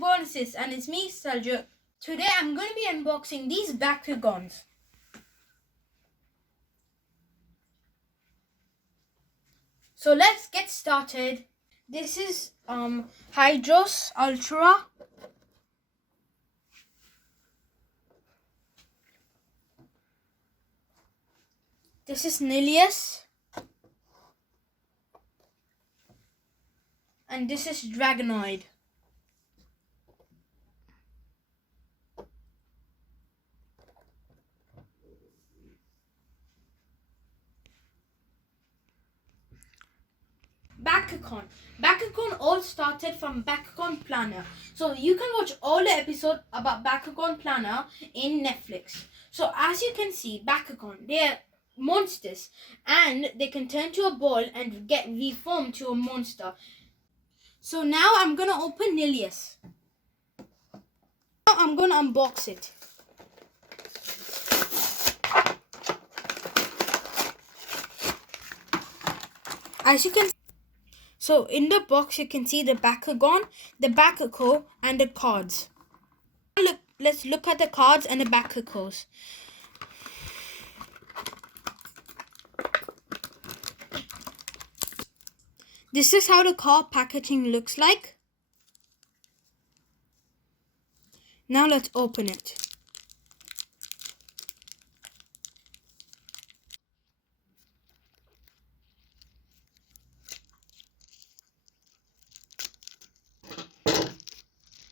bonuses, and it's me, Saljooq. Today I'm going to be unboxing these Bakugons. So let's get started. This is Hydros Ultra. This is Nilius. And this is Dragonoid. Bakugon all started from Bakugon Planner. So you can watch all the episodes about Bakugon Planner in Netflix. So as you can see, Bakugon, they're monsters and they can turn to a ball and get reformed to a monster. So now I'm going to open Nilius. Now I'm going to unbox it. As you can So in the box you can see the Bakugon, the Bakugo and the cards. Let's look at the cards and the Bakugos. This is how the card packaging looks like. Now let's open it.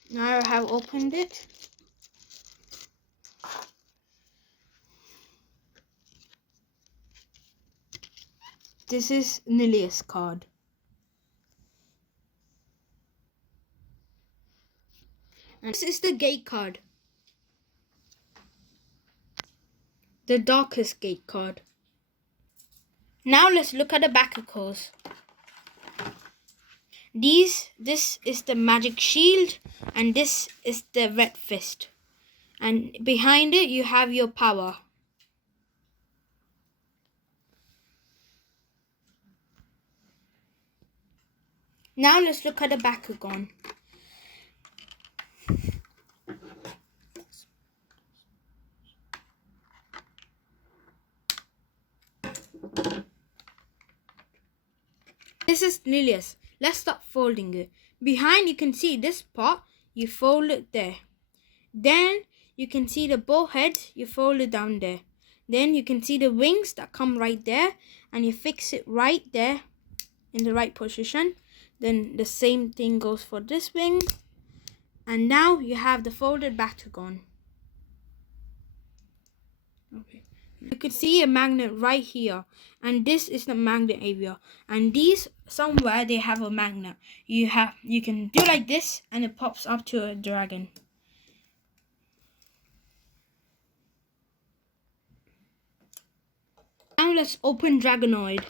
Now I have opened it. This is Nilius card. And this is the gate card. The darkest gate card. Now let's look at the Bakugos. This is the magic shield and this is the red fist. And behind it you have your power. Now let's look at the Bakugon. This is Nilius. Let's start folding it. Behind you can see this part, you fold it there. Then you can see the ball head, you fold it down there. Then you can see the wings that come right there and you fix it right there in the right position. Then the same thing goes for this wing. And now you have the folded Bakugon. Okay. You can see a magnet right here, and this is the magnet area, and these somewhere they have a magnet. You can do like this and it pops up to a dragon. Now let's open Dragonoid.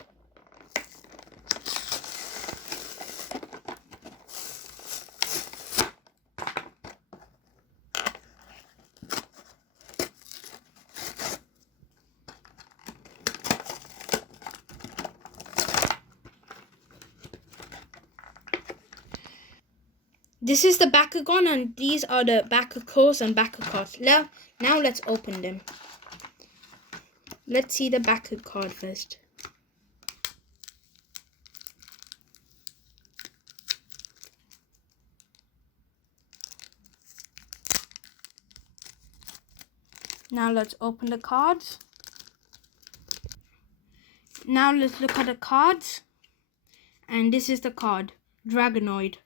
This is the Bakugon and these are the Bakugos and Bakugos. Now let's open them. Let's see the Bakug card first. Now let's open the cards. Now let's look at the cards. And this is the card, Dragonoid.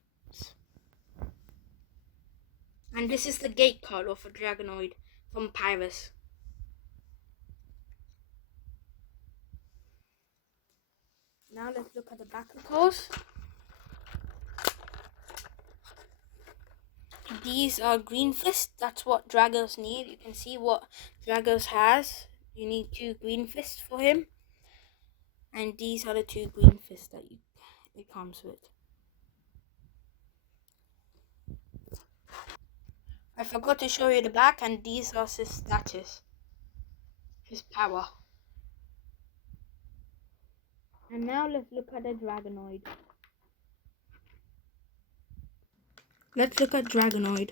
And this is the gate card of a Dragonoid from Pyrus. Now let's look at the Bakugos. These are green fists. That's what Dragos need. You can see what Dragos has. You need 2 green fists for him. And these are the 2 green fists that it comes with. I forgot to show you the back, and these are his status, his power. And now let's look at the Dragonoid. let's look at Dragonoid.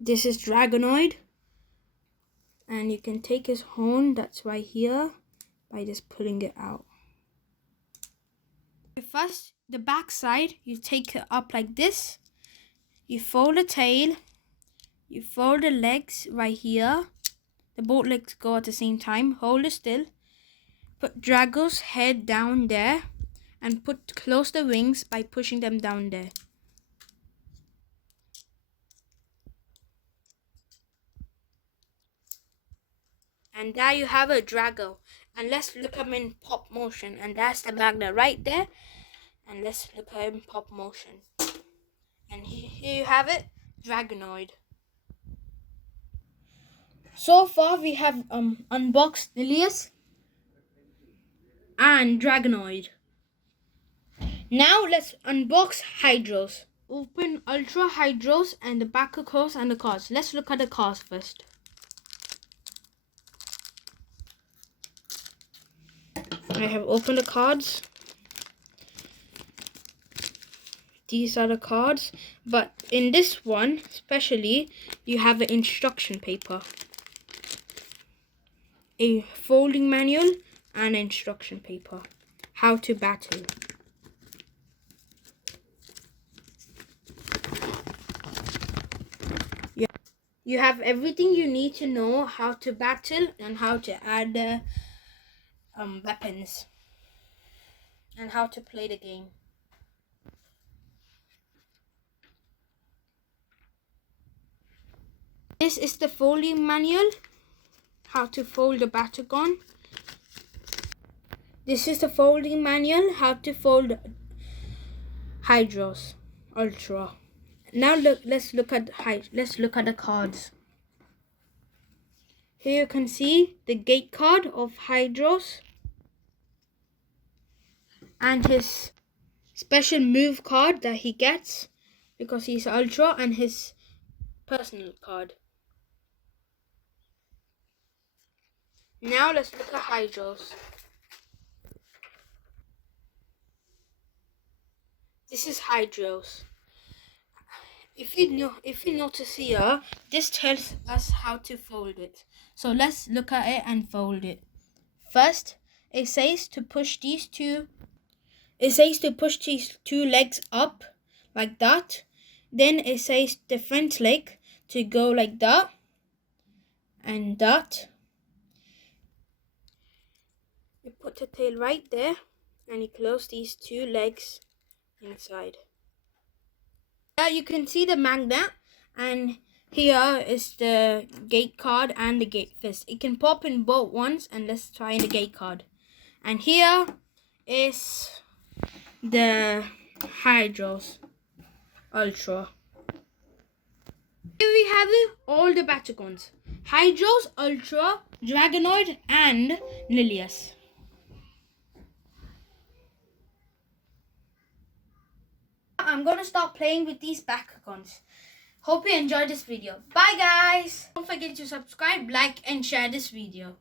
This is Dragonoid. And you can take his horn that's right here by just pulling it out. First, the back side, you take it up like this. You fold the tail. You fold the legs right here. The both legs go at the same time. Hold it still. Put Drago's head down there. And close the wings by pushing them down there. And there you have a Drago. And let's look at him in pop motion. And that's the magnet right there. And let's look at him in pop motion. And here you have it, Dragonoid. So far we have unboxed Lilius and Dragonoid. Now let's unbox Hydros. Open Ultra Hydros and the Bakugons and the cards. Let's look at the cards first. I have opened the cards. These are the cards, but in this one especially you have an instruction paper, a folding manual and instruction paper, how to battle. You have everything you need to know how to battle and how to add weapons and how to play the game. This is the folding manual, how to fold the Bakugon. This is the folding manual, how to fold Hydros Ultra. Now let's look at the cards. Here you can see the gate card of Hydros and his special move card that he gets because he's Ultra, and his personal card. Now let's look at Hydros. This is Hydros. If you notice here, this tells us how to fold it. So let's look at it and fold it. First, it says to push these two. It says to push these two legs up like that. Then it says the front leg to go like that and that. You put the tail right there and you close these two legs inside. Now you can see the magnet, and here is the gate card and the gate fist. It can pop in both ones, and let's try in the gate card. And here is the Hydros Ultra. Here we have all the Bakugons. Hydros, Ultra, Dragonoid and Lilius. I'm going to start playing with these Bakugons. Hope you enjoyed this video. Bye guys! Don't forget to subscribe, like and share this video.